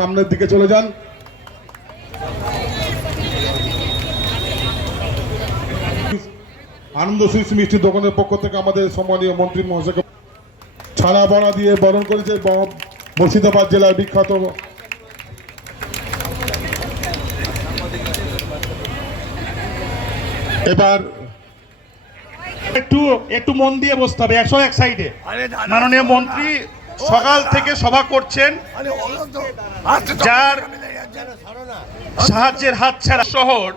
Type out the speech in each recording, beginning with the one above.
সামনের দিকে চলে যান। আনন্দ সুইস মিষ্টি দোকানের পক্ষ থেকে আমাদের সম্মানীয় মন্ত্রী মহাশয়কে ছাড়া বড়া দিয়ে বরণ করেছে মুর্শিদাবাদ জেলার বিখ্যাত এবার একটু একটু মন দিয়ে বসতে হবে একশো এক সাইডে। মাননীয় মন্ত্রী সকাল থেকে সভা করছেন। যার সাহায্যের হাত ছাড়া শহর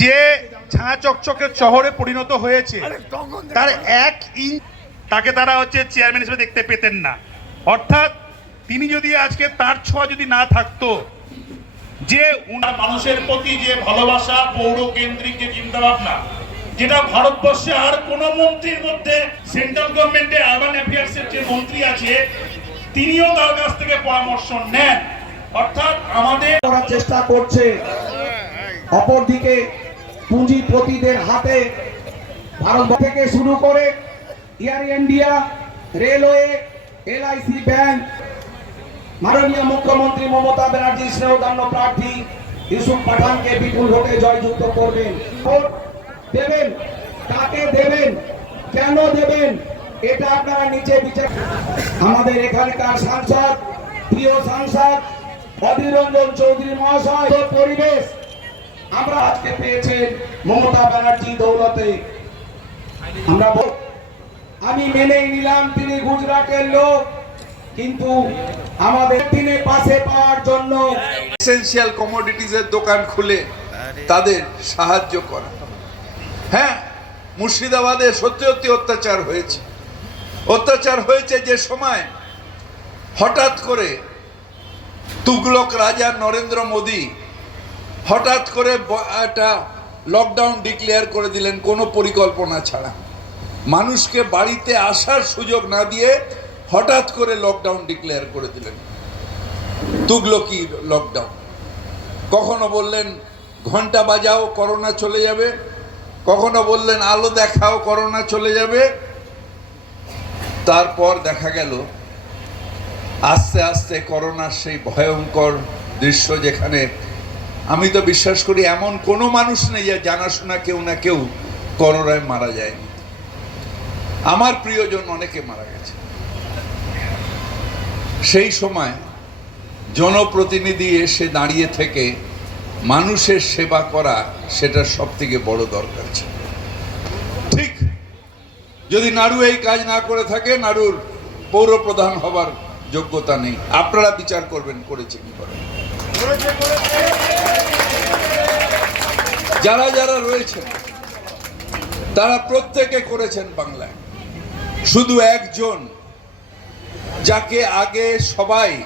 যে ঝাঁ চকচকের শহরে পরিণত হয়েছে তার এক ইঞ্চ তাকে তারা হচ্ছে চেয়ারম্যান হিসেবে দেখতে পেতেন না। অর্থাৎ তিনি যদি আজকে তার ছোঁয়া যদি না থাকতো যে উনার মানুষের প্রতি যে ভালোবাসা পৌর কেন্দ্রিক যে চিন্তা ভাবনা যেটা ভারতবর্ষে আর কোন মন্ত্রীর মধ্যে সেন্ট্রাল গভর্নমেন্টে আরবান অ্যাফেয়ার্সের যে মন্ত্রী আছে, তিনিও তার কাছ থেকে পরামর্শ নেন। অর্থাৎ আমাদের করার চেষ্টা করছে। অপরদিকে পুঁজিপতিদের হাতে ভারত থেকে শুরু করে Air India railway LIC bank মাননীয় মুখ্যমন্ত্রী মমতা ব্যানার্জি স্নেহদান্য প্রার্থী ইউসুফ পাঠানকে বিপুল ভোটে জয়যুক্ত করবেন। দেবেন কাকে দেবেন, কেন দেবেন, এটা আপনারা নিচে বিচার আমাদের এখানকার সাংসদ, প্রিয় সাংসদ অধীর চৌধুরী মহাশয় পরিবেশ আমরা আজকে পেয়েছেন মমতা ব্যানার্জি দৌলতে। আমরা আমি মেনেই নিলাম তিনি গুজরাটের লোক, কিন্তু আমাদের তিনি পাশে পাওয়ার জন্য এসেনশিয়াল কমোডিটিসের দোকান খুলে তাদের সাহায্য করা। হ্যাঁ মুর্শিদাবাদে সত্যি সত্যি অত্যাচার হয়েছে। অত্যাচার হয়েছে যে সময় হঠাৎ করে তুগলক রাজা নরেন্দ্র মোদী হঠাৎ করে একটা লকডাউন ডিক্লেয়ার করে দিলেন, কোনো পরিকল্পনা ছাড়া। মানুষকে বাড়িতে আসার সুযোগ না দিয়ে হঠাৎ করে লকডাউন ডিক্লেয়ার করে দিলেন। তুগলকি লকডাউন কখনো বললেন, ঘণ্টা বাজাও, করোনা চলে যাবে। কখনো বললেন, আলো দেখাও, করোনা চলে যাবে। তারপর দেখা গেল, আস্তে আস্তে করোনার সেই ভয়ঙ্কর দৃশ্য যেখানে, আমি তো বিশ্বাস করি এমন কোনো মানুষ নেই যে জানাশোনা কেউ না কেউ করোনায় মারা যায়নি। আমার প্রিয়জন অনেকে মারা গেছে। সেই সময় জনপ্রতিনিধি এসে দাঁড়িয়ে থেকে মানুষের সেবা করা সেটা সব থেকে বড় দরকার ছিল। ঠিক, যদি নাড়ু এই কাজ না করে থাকে নাড়ুর পৌর প্রধান হবার যোগ্যতা নেই। আপনারা বিচার করবেন, করেছে কি করে। যারা যারা রয়েছেন, তারা প্রত্যেকে করেছেন বাংলায়। শুধু একজন, যাকে আগে সবাই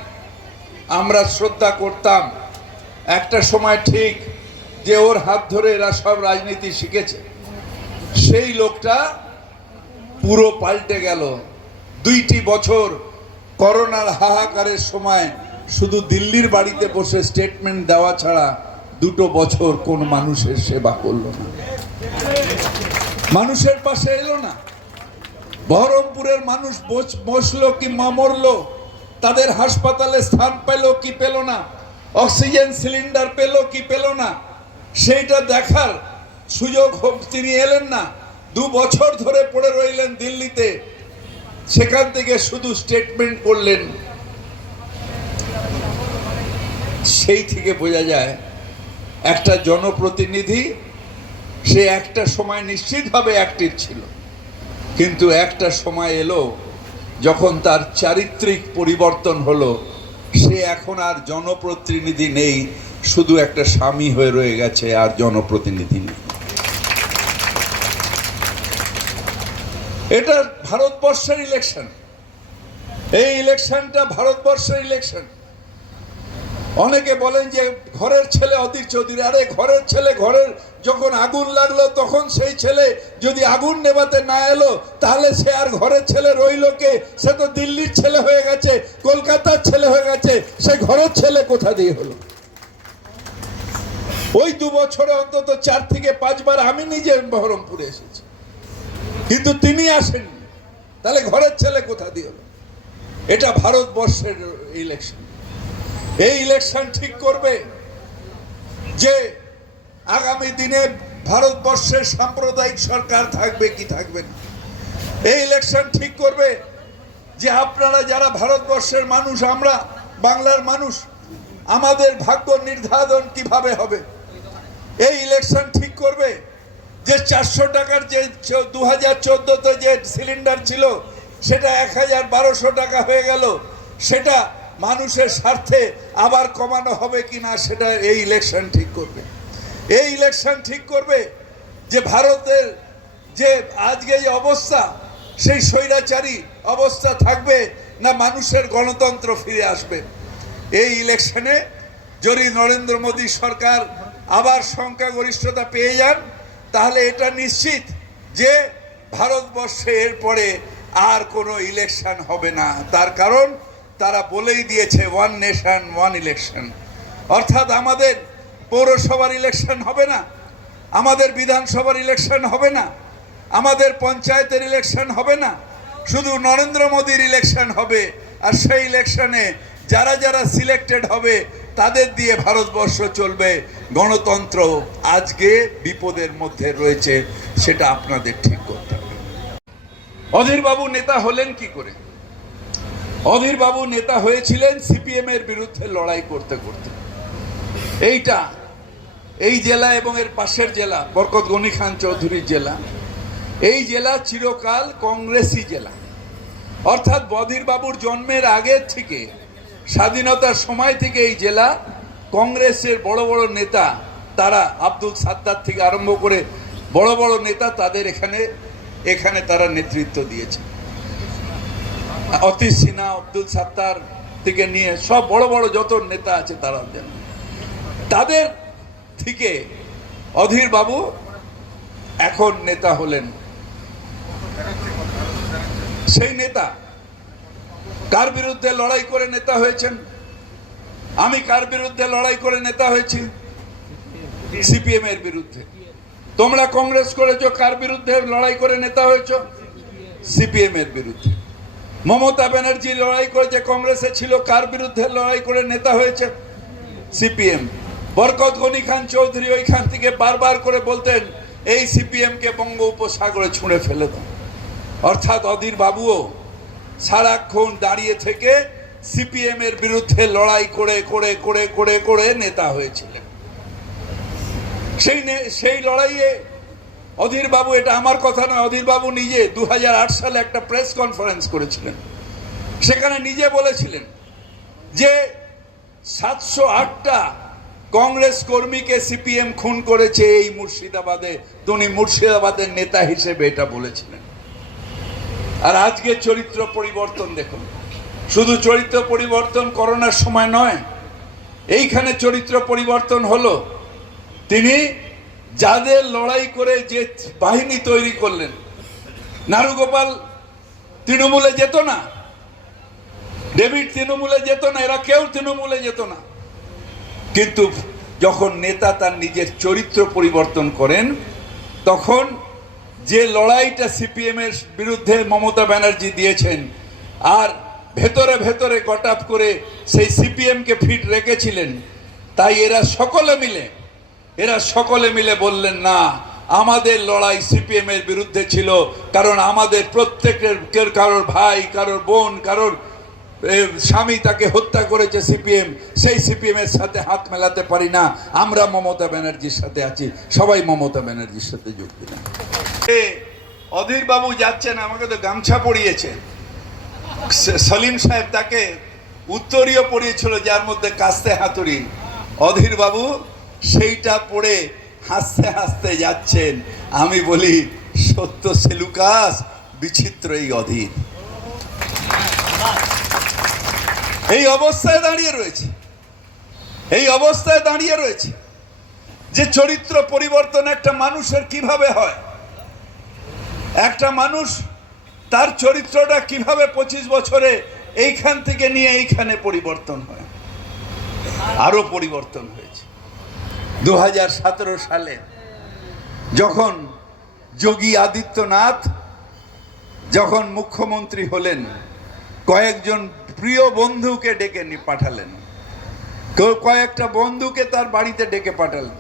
আমরা শ্রদ্ধা করতাম একটা সময় ঠিক যে ওর হাত ধরে এরা সব রাজনীতি শিখেছে। সেই লোকটা পুরো পাল্টে গেল। দুইটি বছর করোনার হাহাকারের সময় শুধু দিল্লির বাড়িতে বসে স্টেটমেন্ট দেওয়া ছাড়া দুটো বছর কোন মানুষের সেবা করল না। মানুষের পাশে এলো না। বহরমপুরের মানুষ বস- বসল কি মরলো? তাদের হাসপাতালে স্থান পেল কি পেল না? অক্সিজেন সিলিন্ডার পেল কি পেল না? সেইটা দেখার সুযোগ হোক- তিনি এলেন না। দু বছর ধরে পড়ে রইলেন দিল্লিতে। সেখান থেকে শুধু স্টেটমেন্ট করলেন সেই থেকে বোঝা যায়, একটা জনপ্রতিনিধি, সে একটা সময় নিশ্চিতভাবে অ্যাক্টিভ ছিল। কিন্তু একটা সময় এলো যখন তার চারিত্রিক পরিবর্তন হলো। সে এখন আর জনপ্রতিনিধি নেই, শুধু একটা স্বামী হয়ে রয়ে গেছে আর জনপ্রতিনিধি নেই। এটা ভারতবর্ষের ইলেকশন এই ইলেকশনটা ভারতবর্ষের ইলেকশন অনেকে বলেন যে ঘরের ছেলে অধীর চৌধুরী, আরে ঘরের ছেলে ঘরের যখন আগুন লাগল, তখন সেই ছেলে যদি আগুন নেভাতে না এলো, তাহলে সে আর ঘরের ছেলে রইল কে? সে তো দিল্লির ছেলে হয়ে গেছে, কলকাতার ছেলে হয়ে গেছে, সে ঘরের ছেলে কোথা দিয়ে হলো? ওই দু বছরে অন্তত চার থেকে পাঁচবার আমি নিজে বহরমপুরে এসেছি। কিন্তু তিনি আসেননি। তাহলে ঘরের ছেলে কোথা দিয়ে হলো? এটা ভারতবর্ষের ইলেকশন এই ইলেকশন ঠিক করবে যে আগামী দিনে ভারতবর্ষের সাম্প্রদায়িক সরকার থাকবে কি থাকবে না? এই ইলেকশন ঠিক করবে যে আপনারা যারা ভারতবর্ষের মানুষ, আমরা বাংলার মানুষ, আমাদের ভাগ্য নির্ধারণ কীভাবে হবে? এই ইলেকশন ঠিক করবে যে চারশো টাকার যে দু হাজার চোদ্দোতে যে সিলিন্ডার ছিল, সেটা এক হাজার বারোশো টাকা হয়ে গেল। সেটা মানুষের স্বার্থে আবার কমানো হবে কি না সেটা এই ইলেকশন ঠিক করবে। এই ইলেকশন ঠিক করবে যে ভারতের যে আজকে এই অবস্থা, সেই স্বৈরাচারী অবস্থা থাকবে না মানুষের গণতন্ত্র ফিরে আসবে। এই ইলেকশনে যদি নরেন্দ্র মোদী সরকার আবার সংখ্যাগরিষ্ঠতা পেয়ে যান, তাহলে এটা নিশ্চিত যে ভারতবর্ষে এরপরে আর কোনো ইলেকশন হবে না। তার কারণ তারা বলেই দিয়েছে ওয়ান নেশন ওয়ান ইলেকশন অর্থাৎ আমাদের পৌরসভার ইলেকশন হবে না, আমাদের বিধানসভার ইলেকশন হবে না, আমাদের পঞ্চায়েতের ইলেকশন হবে না, শুধু নরেন্দ্র মোদীর ইলেকশন হবে, আর সেই ইলেকশনে যারা যারা সিলেক্টেড হবে, তাদের দিয়ে ভারতবর্ষ চলবে। গণতন্ত্র আজকে বিপদের মধ্যে রয়েছে, সেটা আপনাদের ঠিক করতে হবে। অধীরবাবু নেতা হলেন কি করে? অধীরবাবু নেতা হয়েছিলেন সিপিএম এর বিরুদ্ধে লড়াই করতে করতে। এইটা এই জেলা এবং এর পাশের জেলা, বরকত গনি খান চৌধুরীর জেলা, এই জেলা চিরকাল কংগ্রেসি জেলা। অর্থাৎ বদির বাবুর জন্মের আগের থেকে, স্বাধীনতার সময় থেকে এই জেলা কংগ্রেসের বড় বড় নেতা তারা, আব্দুল সাত্তার থেকে আরম্ভ করে বড় বড় নেতা তাদের এখানে এখানে তারা নেতৃত্ব দিয়েছে। অতীশ সিনহা, আব্দুল সাত্তার থেকে নিয়ে সব বড় বড় যত নেতা আছে তারা তাদের থেকে অধীর বাবু এখন নেতা হলেন। সেই নেতা কার বিরুদ্ধে লড়াই করে নেতা হয়েছেন? আমি কার বিরুদ্ধে লড়াই করে নেতা হয়েছি? সিপিএম এর বিরুদ্ধে। তোমরা কংগ্রেস করেছ, কার বিরুদ্ধে লড়াই করে নেতা হয়েছ? সিপিএম এর বিরুদ্ধে। মমতা ব্যানার্জি লড়াই করেছে, কংগ্রেসে ছিল, কার বিরুদ্ধে লড়াই করে নেতা হয়েছে? সিপিএম। বরকত গনি খান চৌধুরী ওইখান থেকে বারবার করে বলতেন, এই সিপিএম কে বঙ্গোপসাগরে ছুঁড়ে ফেলে দাও। অর্থাৎ অধীর বাবুও সারাক্ষণ দাঁড়িয়ে থেকে সিপিএম এর বিরুদ্ধে লড়াই করে করে করে করে করে নেতা হয়েছিলেন। সেই সেই লড়াইয়ে অধীর বাবু, এটা আমার কথা নয়, অধীর বাবু নিজে দু সালে একটা প্রেস কনফারেন্স করেছিলেন। সেখানে নিজে বলেছিলেন যে সাতশো আটটা কংগ্রেস কর্মীকে সিপিএম খুন করেছে এই মুর্শিদাবাদে উনি মুর্শিদাবাদের নেতা হিসেবে এটা বলেছিলেন। আর আজকে চরিত্র পরিবর্তন দেখুন। শুধু চরিত্র পরিবর্তন করোনার সময় নয়, এইখানে চরিত্র পরিবর্তন হলো। তিনি যাদের লড়াই করে যে বাহিনী তৈরি করলেন, নারুগোপাল তৃণমূলে যেত না, ডেভিড তৃণমূলে যেত না, এরা কেউ তৃণমূলে যেত না। কিন্তু যখন নেতা তার নিজের চরিত্র পরিবর্তন করেন, তখন যে লড়াইটা সিপিএম এর বিরুদ্ধে মমতা ব্যানার্জি দিয়েছেন, আর ভেতরে ভেতরে গটাপ করে সেই সিপিএম কে ফিট রেখেছিলেন, তাই এরা সকলে মিলে, এরা সকলে মিলে বললেন, না, আমাদের লড়াই সিপিএম এর বিরুদ্ধে ছিল, কারণ আমাদের প্রত্যেকের, কারোর ভাই, কারোর বোন, কারোর স্বামী তাকে হত্যা করেছে সিপিএম, সেই সিপিএম এর সাথে হাত মেলাতে পারি না। আমরা মমতা ব্যানার্জির সাথে আছি। সবাই মমতা ব্যানার্জির সাথে দিলাম। অধীর বাবু যাচ্ছেন, আমাকে তো গামছা পরিয়েছে। সলিম সাহেব তাকে উত্তরীয় পরিয়েছিল, যার মধ্যে কাস্তে হাতুড়ি। অধীর বাবু সেইটা পড়ে হাসতে হাসতে যাচ্ছেন। আমি বলি, সত্য সেলুকাস, বিচিত্র এই অধীর। এই অবস্থায় দাঁড়িয়ে রয়েছে। এই অবস্থায় দাঁড়িয়ে রয়েছে যে চরিত্র পরিবর্তন একটা মানুষের কীভাবে হয়? একটা মানুষ তার চরিত্রটা কীভাবে পঁচিশ বছরে এইখান থেকে নিয়ে এইখানে পরিবর্তন হয়? আরও পরিবর্তন হয়েছে। দু হাজার সতেরো সালে যখন যোগী আদিত্যনাথ যখন মুখ্যমন্ত্রী হলেন, কয়েকজন প্রিয় বন্ধুকে ডেকে পাঠালেন। কেউ কয়েকটা বন্ধুকে তার বাড়িতে ডেকে পাঠালেন।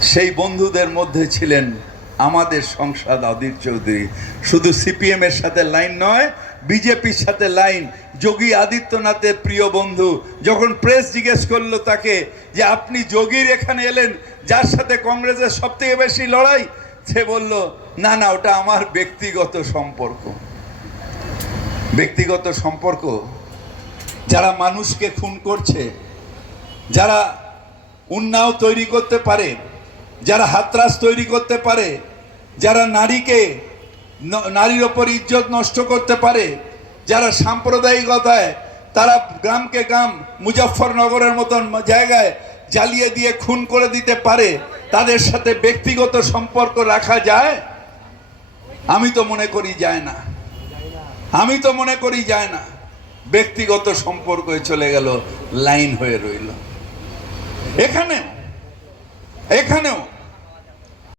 সেই বন্ধুদের মধ্যে ছিলেন আমাদের সংসদ অধীর চৌধুরী। শুধু সিপিএম এর সাথে লাইন নয়, বিজেপির সাথে লাইন। যোগী আদিত্যনাথের প্রিয় বন্ধু যখন প্রেস জিজ্ঞেস করল তাকে যে, আপনি যোগীর এখানে এলেন, যার সাথে কংগ্রেসের সব থেকে বেশি লড়াই? সে বলল, না না, ওটা আমার ব্যক্তিগত সম্পর্ক। ব্যক্তিগত সম্পর্ক, যারা মানুষকে খুন করছে, যারা উন্নাও তৈরি করতে পারে, যারা হাতরাস তৈরি করতে পারে, যারা নারীকে নারীর ওপর ইজ্জত নষ্ট করতে পারে, যারা সাম্প্রদায়িকতায় তারা গ্রামকে গ্রাম, মুজফ্ফরনগরের মতন জায়গায় জ্বালিয়ে দিয়ে খুন করে দিতে পারে, তাদের সাথে ব্যক্তিগত সম্পর্ক রাখা যায়? আমি তো মনে করি যায় না। আমি তো মনে করি যায় না। ব্যক্তিগত সম্পর্ক চলে গেল, লাইন হয়ে রইল। এখানেও এখানেও